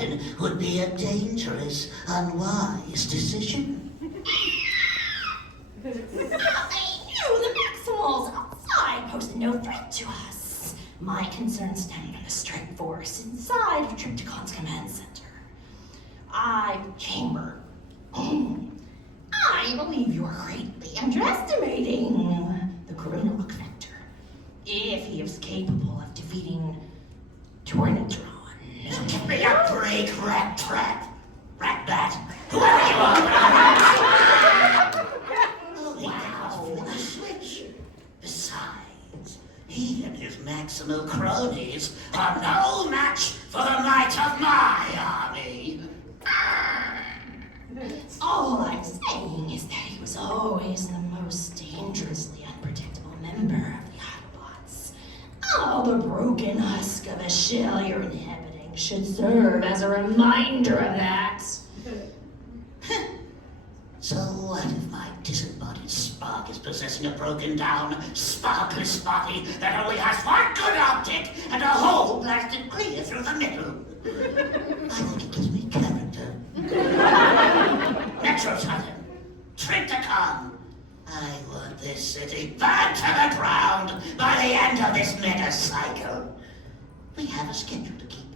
imagine would be a dangerous, unwise decision. The Maximals outside pose no threat to us. My concerns stem from the strike force inside of TFCON's command center. Chamber. I believe you are greatly underestimating the criminal vector. If he is capable of defeating Tornatron. Give me a break, rat. Whoever you are. Wow. The switch. Besides, he and his Maximal cronies are no match for the might of my army. All I'm saying is that he was always the most dangerously unpredictable member of the Autobots. The broken husk of a shell you're inhabiting should serve as a reminder of that. So what if my disembodied Spock is possessing a broken down, sparkless body that only has one good optic and a hole blasted clear through the middle? I think it gives me character. Metro Titan, TFCON, I want this city burned to the ground by the end of this meta cycle. We have a schedule to keep.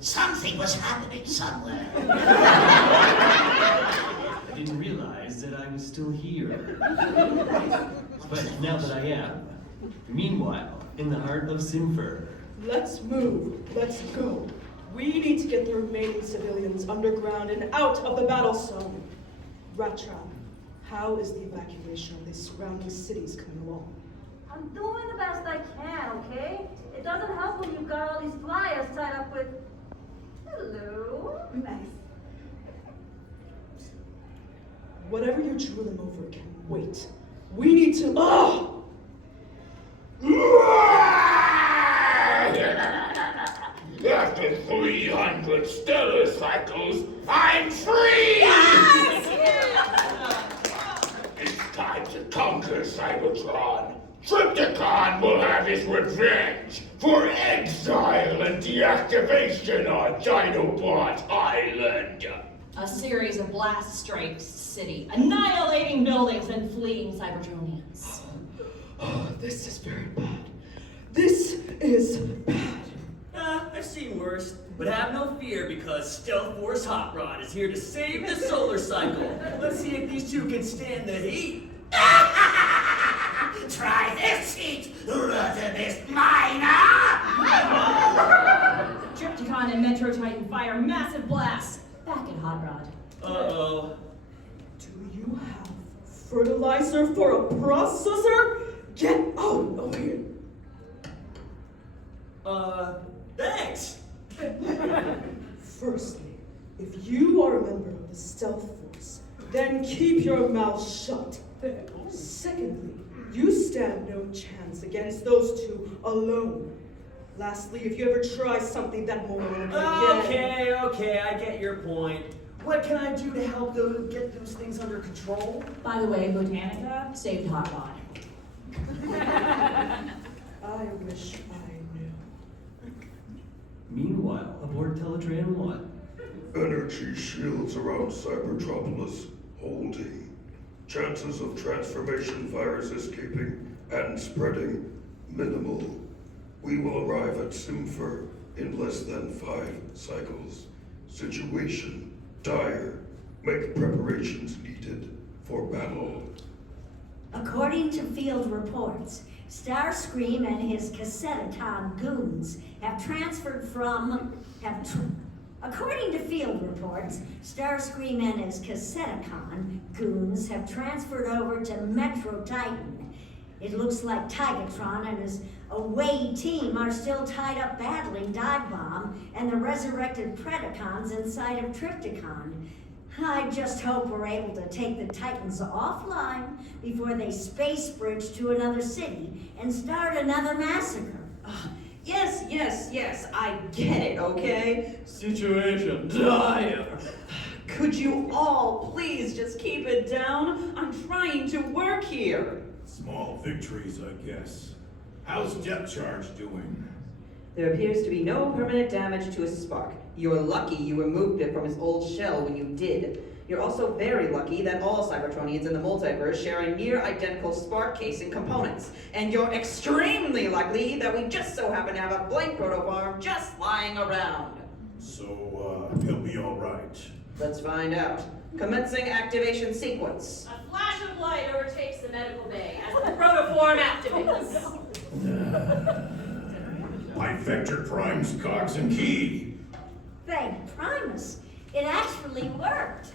Something was happening somewhere. I didn't realize that I was still here. But now that I am, meanwhile, in the heart of Sinfer. Let's move. Let's go. We need to get the remaining civilians underground and out of the battle zone. Rattrap, how is the evacuation of these surrounding cities coming along? I'm doing the best I can, okay? It doesn't help when you've got all these flyers tied up with... Hello? Nice. Whatever you're drooling over can wait. We need to... After 300 stellar cycles, I'm free! It's time to conquer Cybertron. TFCON will have his revenge for exile and deactivation on Dinobot Island. A series of blast strikes the city, annihilating buildings and fleeing Cybertronians. This is very bad. This is bad. I've seen worse, but have no fear because Stealth Force Hot Rod is here to save the solar cycle. Let's see if these two can stand the heat. Try this heat, rudderless miner! TFCON and Metro Titan fire massive blasts back at Hot Rod. Uh-oh. Do you have fertilizer for a processor? Get out of here! Thanks. Firstly, if you are a member of the Stealth Force, then keep your mouth shut. Secondly, you stand no chance against those two alone. Lastly, if you ever try something that moronic again... Okay, I get your point. What can I do to help get those things under control? By the way, Botanica saved Hot Rod. I wish I knew. Meanwhile, aboard Teletran 1. Energy shields around Cybertropolis holding. Chances of transformation virus escaping and spreading minimal. We will arrive at Simfer in less than 5 cycles. Situation dire. Make preparations needed for battle. According to field reports, Starscream and his Cassetticon goons have transferred from... According to field reports, Starscream and his Cassetticon goons have transferred over to Metro Titan. It looks like Tigatron and his away team are still tied up battling Dive Bomb and the resurrected Predacons inside of TFCON. I just hope we're able to take the Titans offline before they space bridge to another city and start another massacre. Yes, I get it, okay? Situation dire. Could you all please just keep it down? I'm trying to work here. Small victories, I guess. How's depth charge doing? There appears to be no permanent damage to his spark. You're lucky you removed it from his old shell when you did. You're also very lucky that all Cybertronians in the multiverse share a near-identical spark casing components. And you're extremely lucky that we just so happen to have a blank protoform just lying around. So, he'll be alright. Let's find out. Commencing activation sequence. A flash of light overtakes the medical bay as the protoform activates. My Vector Prime's cogs and key. Thank Primus. It actually worked.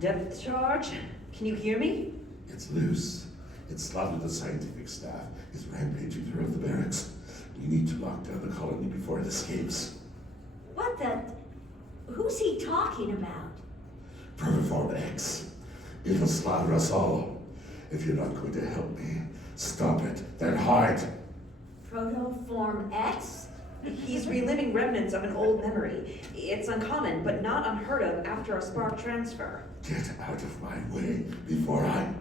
Depth charge? Can you hear me? It's loose. It's slaughtered the scientific staff. It's rampaging throughout the barracks. We need to lock down the colony before it escapes. What the? Who's he talking about? Protoform X. It'll slaughter us all. If you're not going to help me, stop it, then hide. Protoform X? He's reliving remnants of an old memory. It's uncommon, but not unheard of after a spark transfer. Get out of my way before I...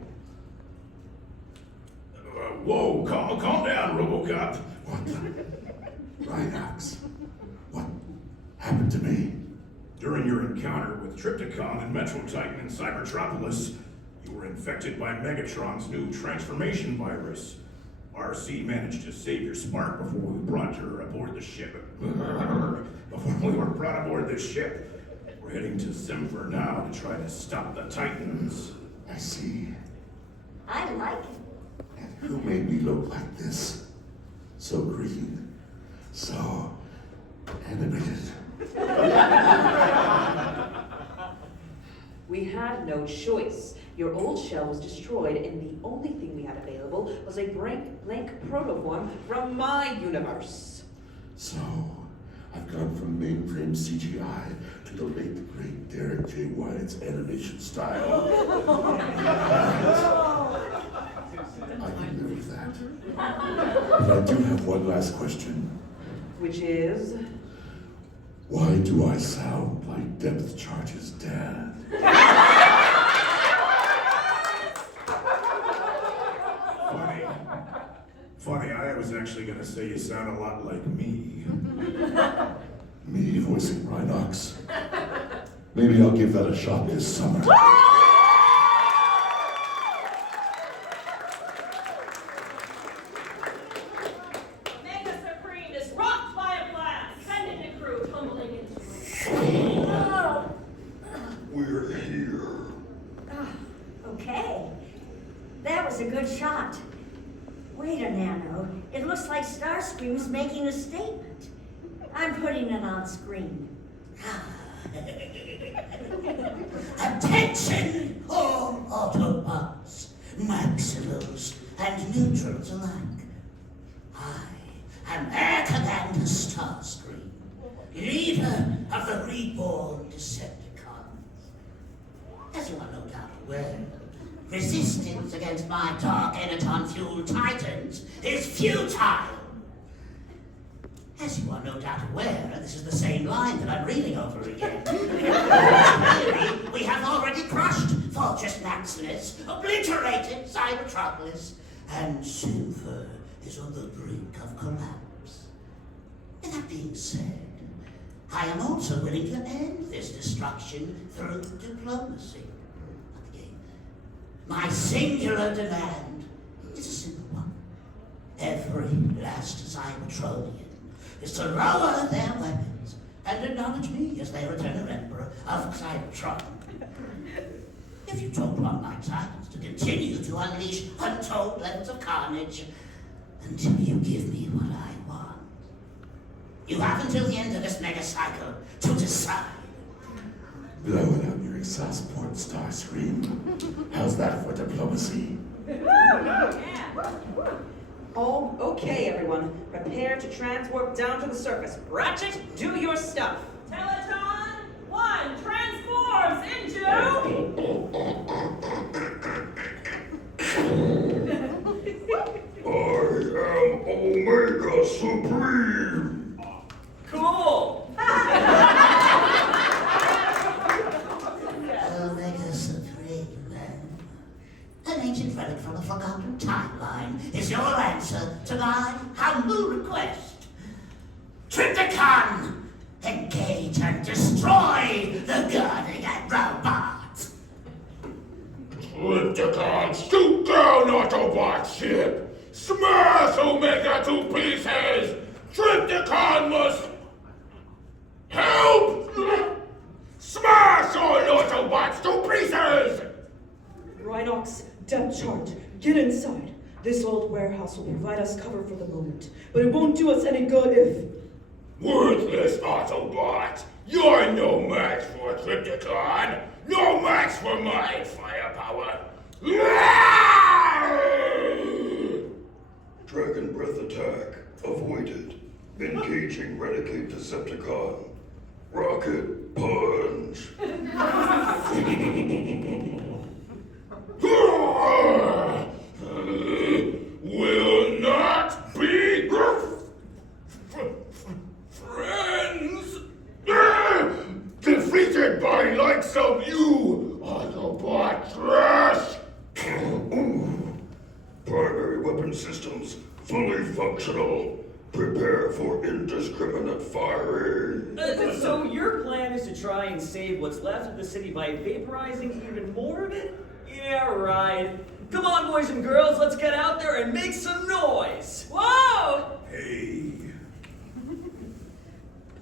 Whoa, calm down, RoboCop. What the... Rhinox. What happened to me? During your encounter with Trypticon and Metro Titan in Cybertropolis, you were infected by Megatron's new transformation virus. RC managed to save your spark before we brought her aboard the ship. Before we were brought aboard this ship. We're heading to Zimfer now to try to stop the Titans. I see. I like it. And who made me look like this? So green. So animated. We had no choice. Your old shell was destroyed, and the only thing we had available was a blank protoform from my universe. So, I've gone from mainframe CGI to the late great Derek J. Wyatt's animation style. I can live with that. But I do have one last question. Which is? Why do I sound like Depth Charge's dad? Funny, I was actually gonna say you sound a lot like me. Me voicing Rhinox? Maybe I'll give that a shot this summer. Mega Supreme is rocked by a blast. Send it to crew tumbling into it. We're here. Okay. That was a good shot. Wait a nano. It looks like Starscream's making a statement. I'm putting it on screen. Attention, all Autobots, Maximals, and neutrals alike. I am Air Commander Starscream, leader of the reborn Decepticons. As you are no doubt aware, resistance against my dark Energon-fueled Titans is futile. As you are no doubt aware, this is the same line that I'm reading over again. Clearly, we have already crushed Fortress Maximus, obliterated Cybertropolis, and Zimfer is on the brink of collapse. With that being said, I am also willing to end this destruction through diplomacy. My singular demand is a simple one. Every last Cybertronian is to lower their weapons and acknowledge me as their eternal emperor of Cybertron. If you don't want my Titans to continue to unleash untold levels of carnage until you give me what I want, you have until the end of this mega cycle to decide. Blow it out your exhaust port, Starscream. How's that for diplomacy? Oh, okay, everyone. Prepare to transwarp down to the surface. Ratchet, do your stuff. Teleton 1 transforms into... I am Omega Supreme. Cool! Omega Supreme, an ancient relic from a forgotten your answer to my humble request. TFCON, engage and destroy the guarding robot. TFCON, shoot down Autobot ship! Smash Omega to pieces! TFCON must help! Smash all Autobots to pieces! Rhinox, depth chart, get inside. This old warehouse will provide us cover for the moment, but it won't do us any good if... Worthless Autobot! You're no match for TFCON! No match for my firepower! Dragon breath attack avoided. Engaging renegade Decepticon. Rocket punch! Will not be friends! Defeated by likes of you, Autobot trash! Primary weapon systems fully functional. Prepare for indiscriminate firing. So your plan is to try and save what's left of the city by vaporizing even more of it? Yeah, right. Come on, boys and girls, let's get out there and make some noise! Whoa! Hey.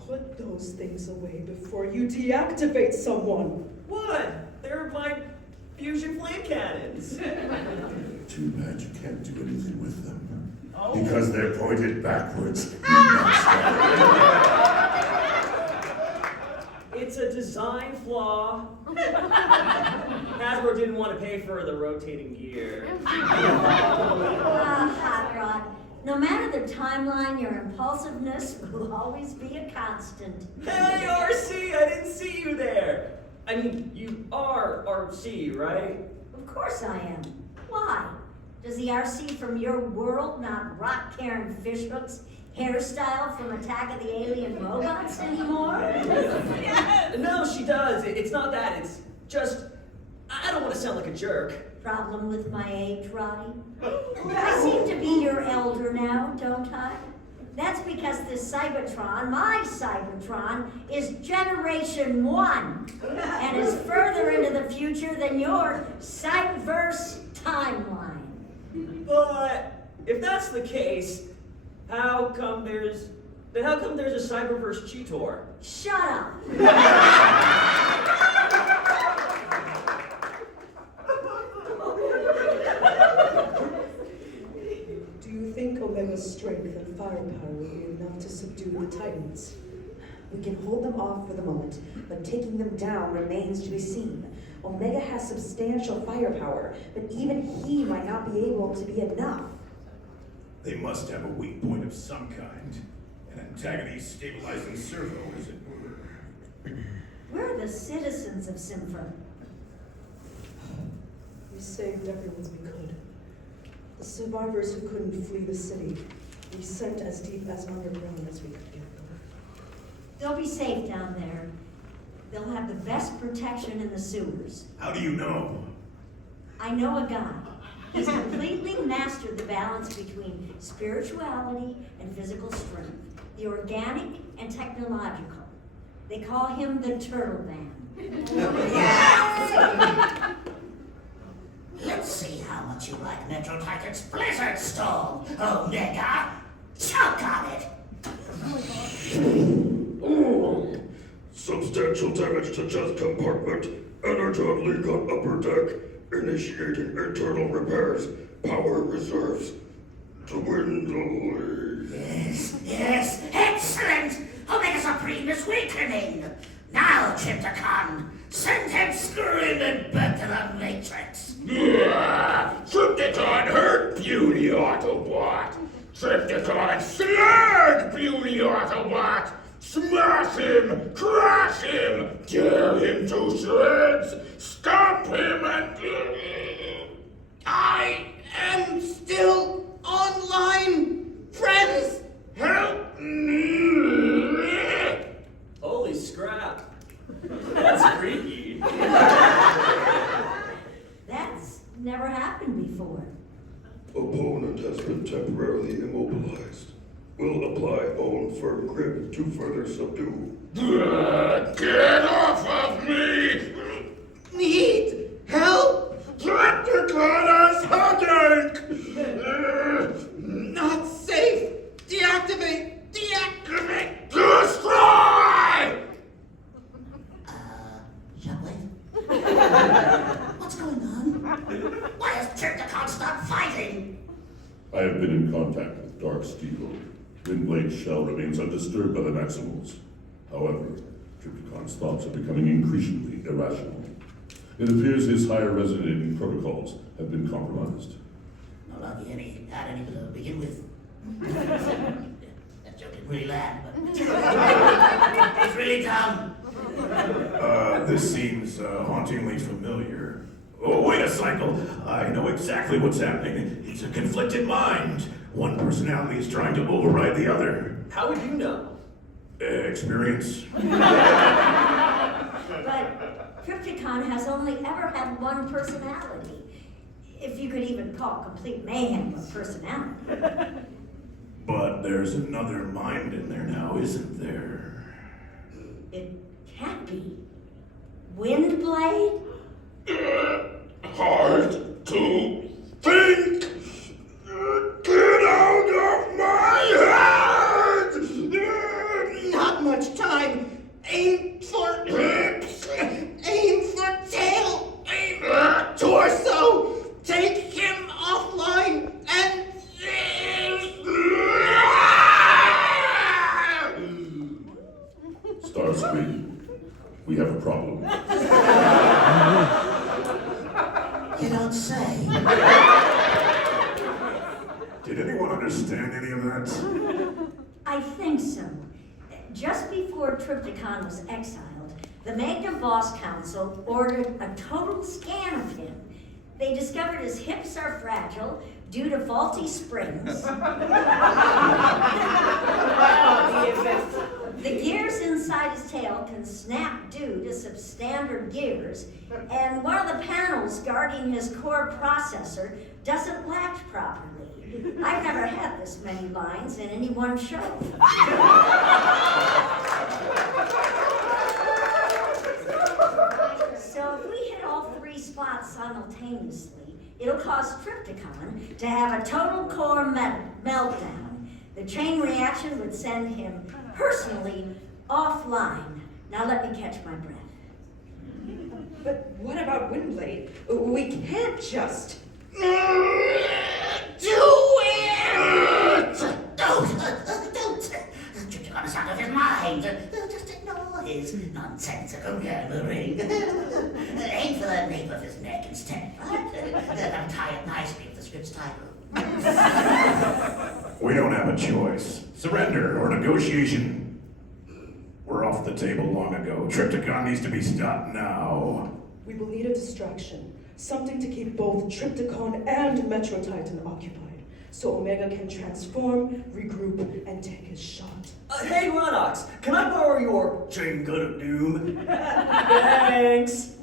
Put those things away before you deactivate someone. What? They're my fusion flame cannons. Too bad you can't do anything with them. Because they're pointed backwards. It's a design flaw. Hasbro didn't want to pay for the rotating gear. Hot Rod. No matter the timeline, your impulsiveness will always be a constant. Hey, RC, I didn't see you there. I mean, you are RC, right? Of course I am. Why? Does the RC from your world not rock Karen Fishhook's hairstyle from Attack of the Alien Robots anymore? Yes. No, she does. It's not that. It's just, I don't want to sound like a jerk. Problem with my age, Roddy? I seem to be your elder now, don't I? That's because this Cybertron, my Cybertron, is Generation 1 and is further into the future than your Cyberverse timeline. But if that's the case, how come there's a Cyberverse Cheetor? Shut up! Do you think Omega's strength and firepower will be enough to subdue the Titans? We can hold them off for the moment, but taking them down remains to be seen. Omega has substantial firepower, but even he might not be able to be enough. They must have a weak point of some kind. An antagonist stabilizing servo, as it were. We're the citizens of Simfer. We saved everyone we could. The survivors who couldn't flee the city, we sent as deep as underground as we could get them. They'll be safe down there. They'll have the best protection in the sewers. How do you know? I know a guy. He's completely mastered the balance between spirituality and physical strength, the organic and technological. They call him the Turtle Man. Let's see how much you like Metro Titan's Blizzard Storm, Omega. Choke on it. Substantial damage to chest compartment. Energon leak on upper deck. Initiating internal repairs. Power reserves dwindling. Yes, excellent! Omega Supreme is weakening. Now, TFCON, send him screaming back to the Matrix. TFCON hurt Beauty Autobot. TFCON slag Beauty Autobot. Smash him, crush him, tear him to shreds, stop him and... I am still online, friends! Help me! Holy scrap. That's freaky. That's never happened before. Opponent has been temporarily immobilized. We'll apply own firm grip to further subdue. Get off of me! Need help? Triptychon headache! Not safe. Deactivate. Deactivate. Destroy! Shockwave? What's going on? Why has Triptychon stopped fighting? I have been in contact with Dark Steel. Windblade's shell remains undisturbed by the Maximals. However, Triptychon's thoughts are becoming increasingly irrational. It appears his higher resonating protocols have been compromised. Not lucky any had any to begin with. That joke didn't really land, but it's really dumb. This seems hauntingly familiar. Oh, wait a cycle. I know exactly what's happening. It's a conflicted mind. One personality is trying to override the other. How would you know? Experience. But Triptychon has only ever had one personality. If you could even call complete mayhem a personality. But there's another mind in there now, isn't there? It can't be. Windblade? Hard to think! Get out of my head! Not much time. Aim for hips. Aim for tail. Aim for torso. Take him offline and... Starscream, we have a problem. You don't say. Did anyone understand any of that? I think so. Just before Triptychon was exiled, the Magna Voss Council ordered a total scan of him. They discovered his hips are fragile due to faulty springs. The gears inside his tail can snap due to substandard gears, and one of the panels guarding his core processor doesn't latch properly. I've never had this many lines in any one show. So if we hit all three spots simultaneously, it'll cause Triptychon to have a total core meltdown. The chain reaction would send him personally offline. Now let me catch my breath. But what about Windblade? We can't just... Do it! Don't! Triptychon is out of his mind. Just ignore his nonsensical yammering. Aim for the nape of his neck instead, right? That'll tie it nicely with the script's title. We don't have a choice. Surrender or negotiation. We're off the table long ago. Triptychon needs to be stopped now. We will need a distraction. Something to keep both Triptychon and Metro Titan occupied, so Omega can transform, regroup, and take his shot. Hey, Ronox, can I borrow your chain gun of doom? Thanks.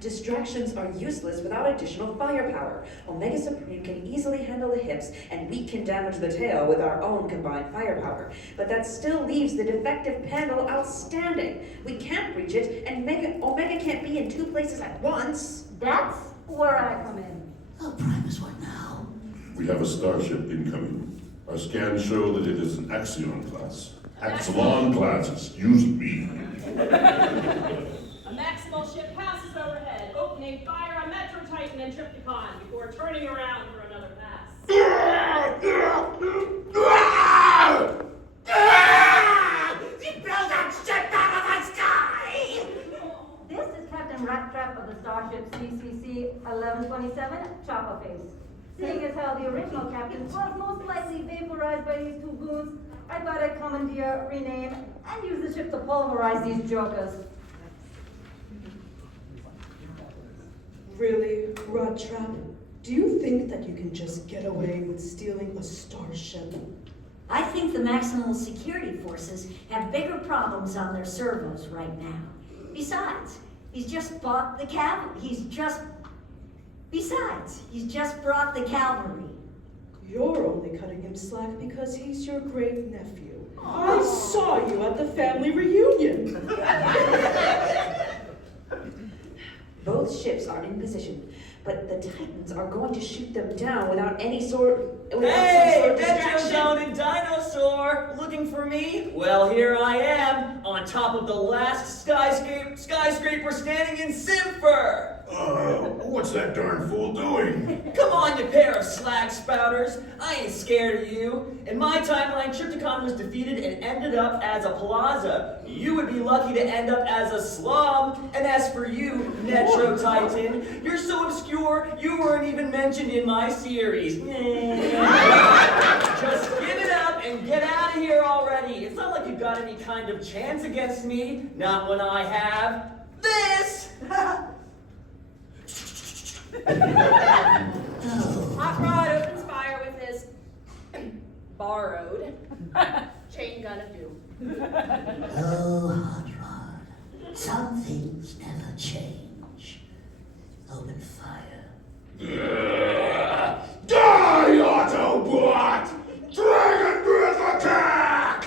Distractions are useless without additional firepower. Omega Supreme can easily handle the hips, and we can damage the tail with our own combined firepower. But that still leaves the defective panel outstanding. We can't reach it, and Omega can't be in two places at once. That's where I come in. Oh, Primus, what now? We have a starship incoming. Our scans show that it is an Axion class. Axelon class, excuse me. A maximal ship passes overhead, opening fire on Metro Titan and Triptychon before turning around for another pass. You blow that shit out of the sky! This is Captain Rattrap of the starship CCC 1127, Chopper Face. Seeing as how the original captain was most likely vaporized by these two goons, I thought I'd commandeer, rename, and use the ship to pulverize these jokers. Really, Rattrap? Do you think that you can just get away with stealing a starship? I think the Maximal Security Forces have bigger problems on their servos right now. Besides, he's just bought the cavalry. Besides, he's just brought the cavalry. You're only cutting him slack because he's your great nephew. I saw you at the family reunion. Both ships are in position, but the Titans are going to shoot them down without any sort. Hey, Metro and Dinosaur! Looking for me? Well, here I am, on top of the last skyscraper standing in Simfer! What's that darn fool doing? Come on, you pair of slag spouters. I ain't scared of you. In my timeline, TFCON was defeated and ended up as a plaza. You would be lucky to end up as a slum. And as for you, Metro Titan, you're so obscure, you weren't even mentioned in my series. Just give it up and get out of here already. It's not like you've got any kind of chance against me. Not when I have this. Hot Rod opens fire with his borrowed chain gun of doom. Oh, Hot Rod, some things never change. Open fire. Die, Autobot! Dragon Breath attack!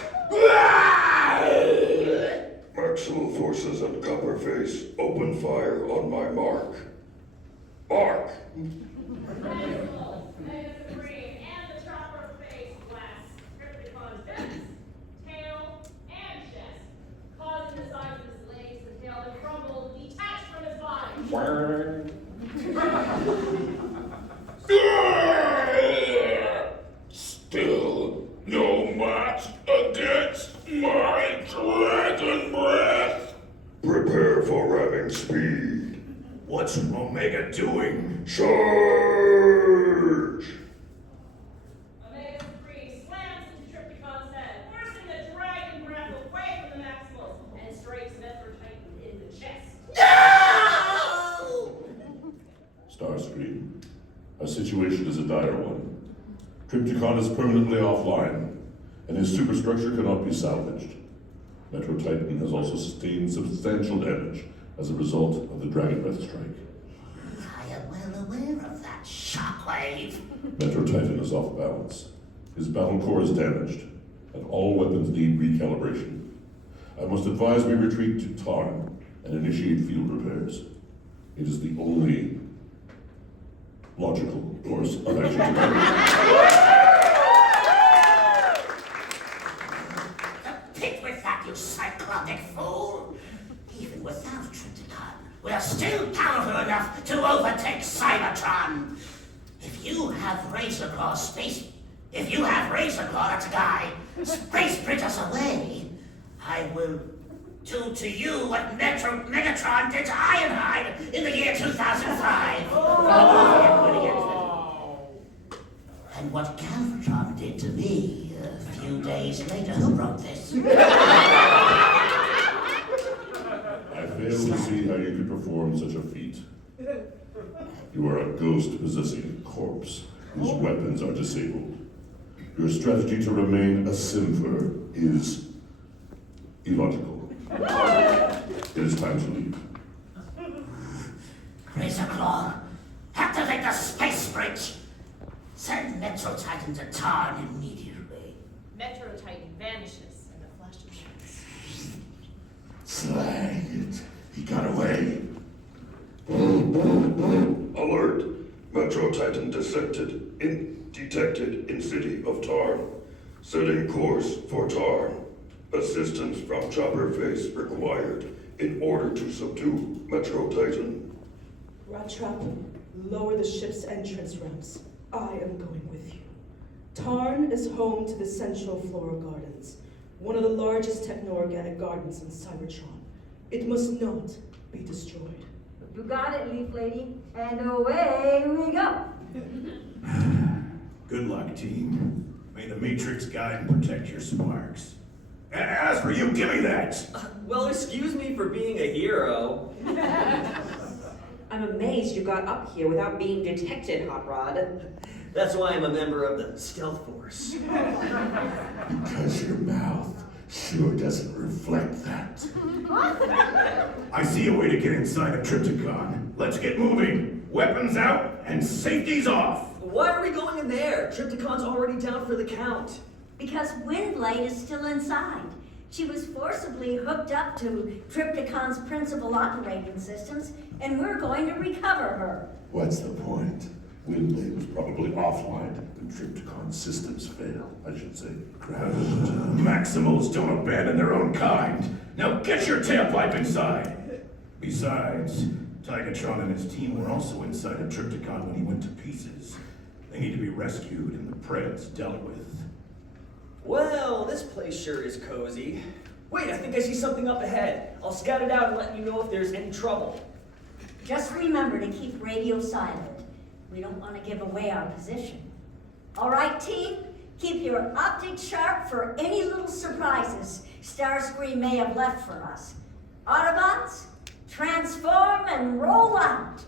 Maximal forces at Copperface, open fire on my mark. Mark! Mega Supreme and the Chopper Face blast TFCON's chest, tail, and chest, causing the sides of his legs and tail to crumble, detached from his body. Still no match against my dragon breath. Prepare for ramming speed. What's Omega doing? Charge! Omega Supreme slams into TFCON's head, forcing the dragon breath away from the Maximals and strikes Metro Titan in the chest. Starscream, our situation is a dire one. TFCON is permanently offline, and his superstructure cannot be salvaged. Metro Titan has also sustained substantial damage as a result of the Dragon Breath strike. I am well aware of that shockwave. Metro Titan is off balance. His battle core is damaged, and all weapons need recalibration. I must advise we retreat to Tarn and initiate field repairs. It is the only logical course of action to take. The pit with that, you cyclopic fool! Even without TFCON, we are still powerful enough to overtake Cybertron! If you have Razorclaw, that's a guy, space bridge us away, I will do to you what Megatron did to Ironhide in the year 2005. And what Galvatron did to me a few days later. Who wrote this? I fail to see how you could perform such a feat. You are a ghost possessing a corpse whose weapons are disabled. Your strategy to remain a Simfer is illogical. It is time to leave. Razorclaw, activate the space bridge! Send Metro Titan to Tarn immediately. Metro Titan vanishes in a flash of lights. Slag it. He got away. Alert! Metro Titan detected in city of Tarn. Setting course for Tarn. Assistance from Chopperface required in order to subdue Metro Titan. Rattrap, lower the ship's entrance ramps. I am going with you. Tarn is home to the Central Flora Gardens, one of the largest techno-organic gardens in Cybertron. It must not be destroyed. You got it, Leaf Lady, and away we go. Good luck, team. May the Matrix guide and protect your sparks. As for you, give me that! Well, excuse me for being a hero. I'm amazed you got up here without being detected, Hot Rod. That's why I'm a member of the Stealth Force. Because your mouth sure doesn't reflect that. I see a way to get inside of TFCON. Let's get moving. Weapons out and safety's off. Why are we going in there? Triptychon's already down for the count. Because Windblade is still inside. She was forcibly hooked up to Triptychon's principal operating systems, and we're going to recover her. What's the point? Windblade was probably offline when Triptychon's systems failed. I should say, crashed. Maximals don't abandon their own kind. Now get your tailpipe inside. Besides, Tigatron and his team were also inside of Triptychon when he went to pieces. They need to be rescued and the Preds dealt with. Well, this place sure is cozy. Wait, I think I see something up ahead. I'll scout it out and let you know if there's any trouble. Just remember to keep radio silent. We don't want to give away our position. All right, team? Keep your optics sharp for any little surprises Starscream may have left for us. Autobots, transform and roll out!